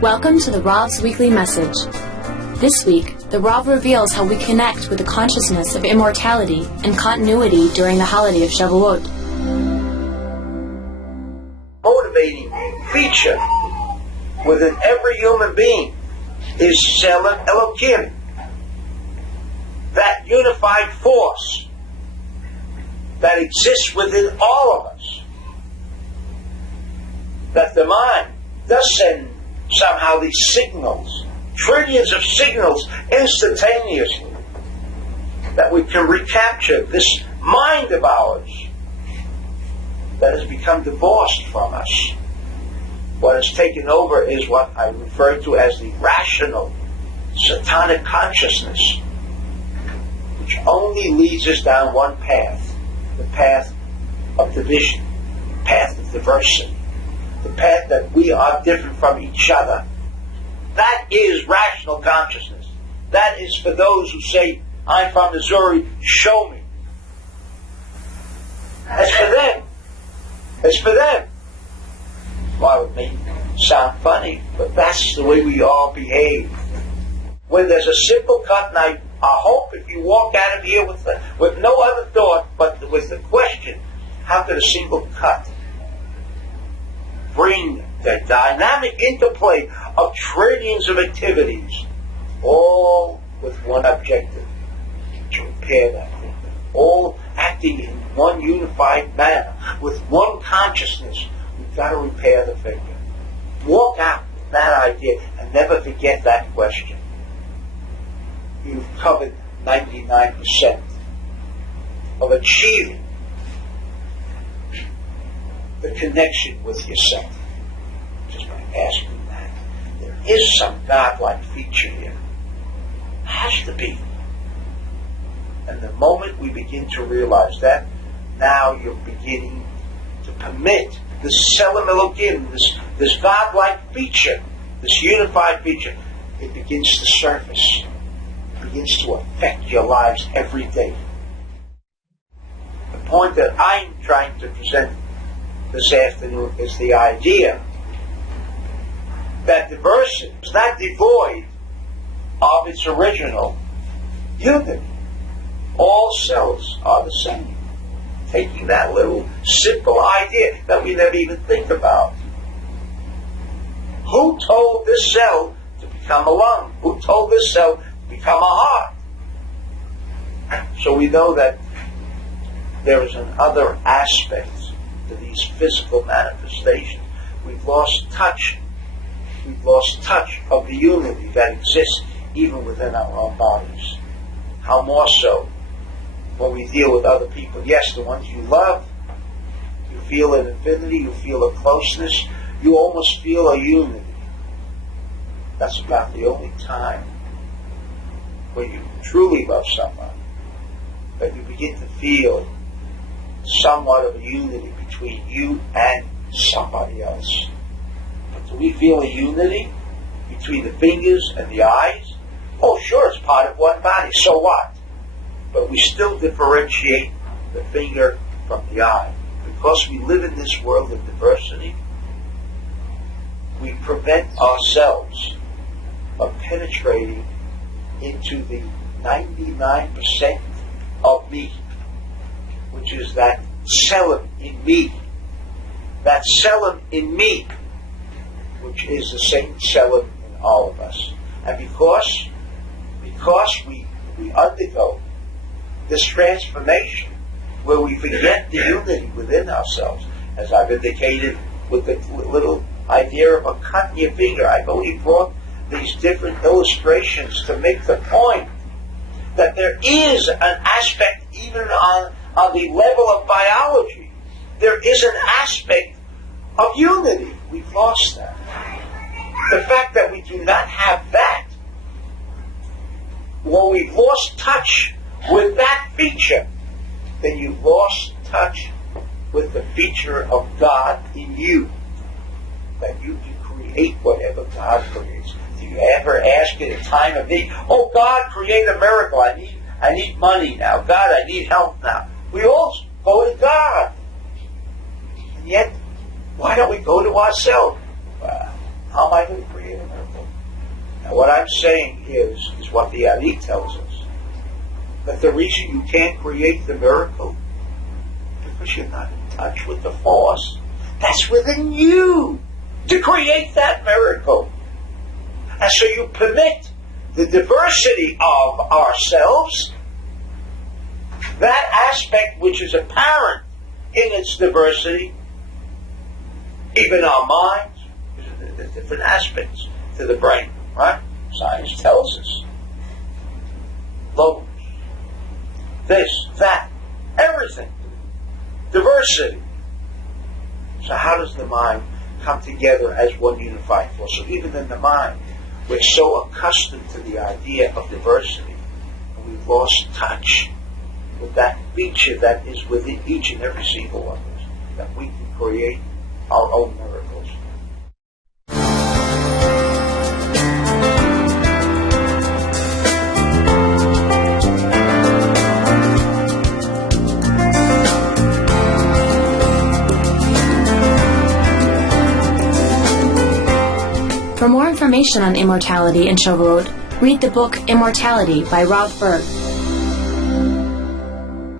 Welcome to the Rav's Weekly Message. This week, the Rav reveals how we connect with the consciousness of immortality and continuity during the holiday of Shavuot. Motivating feature within every human being is Tzelem Elokim, that unified force that exists within all of us. That the mind does send somehow these signals, trillions of signals instantaneously, that we can recapture this mind of ours that has become divorced from us. What has taken over is what I refer to as the rational, satanic consciousness, which only leads us down one path, the path of division, the path of diversity, the path that we are different from each other. That is rational consciousness. That is for those who say, I'm from Missouri, show me. It's for them. It's for them. Well, it may sound funny, but that's the way we all behave. When there's a simple cut, and I hope if you walk out of here with no other thought, but with the question, how could a single cut bring the dynamic interplay of trillions of activities, all with one objective, to repair that thing, all acting in one unified manner, with one consciousness. We've got to repair the finger. Walk out with that idea and never forget that question. You've covered 99% of achieving the connection with yourself. Just by asking that. There is some godlike feature here. Has to be. And the moment we begin to realize that, now you're beginning to permit this Tzelem Elokim, this godlike feature, this unified feature, it begins to surface. It begins to affect your lives every day. The point that I'm trying to present this afternoon is the idea that diversity is not devoid of its original unity. All cells are the same. Taking that little simple idea that we never even think about. Who told this cell to become a lung? Who told this cell to become a heart? So we know that there is another aspect to these physical manifestations. We've lost touch. We've lost touch of the unity that exists even within our own bodies. How more so when we deal with other people. Yes, the ones you love, you feel an affinity, you feel a closeness, you almost feel a unity. That's about the only time when you truly love somebody, that you begin to feel somewhat of a unity between you and somebody else. But do we feel a unity between the fingers and the eyes? Oh, sure, it's part of one body. So what? But we still differentiate the finger from the eye. Because we live in this world of diversity, we prevent ourselves of penetrating into the 99% of me, which is that Tzelem in me. That Tzelem in me, which is the same Tzelem in all of us. And because we undergo this transformation where we forget the unity within ourselves, as I've indicated with the little idea of a cut in your finger. I've only brought these different illustrations to make the point that there is an aspect, even on the level of biology, there is an aspect of unity. We've lost that. The fact that we do not have that, well, we've lost touch with that feature, then you've lost touch with the feature of God in you, that you can create whatever God creates. Do you ever ask in a time of need, oh God, create a miracle, I need money now, God, I need help now. We all go to God. And yet, why don't we go to ourselves? How am I going to create a miracle? Now what I'm saying is what the Ari tells us. That the reason you can't create the miracle because you're not in touch with the force that's within you to create that miracle. And so you permit the diversity of ourselves, that aspect which is apparent in its diversity, even our minds, there's different aspects to the brain, right? Science tells us. Logos. This, that, everything. Diversity. So how does the mind come together as one unified force? So even in the mind, we're so accustomed to the idea of diversity, and we've lost touch with that feature that is within each and every single one of us, that we can create our own miracles. For more information on immortality and Shavuot, read the book Immortality by Rav Berg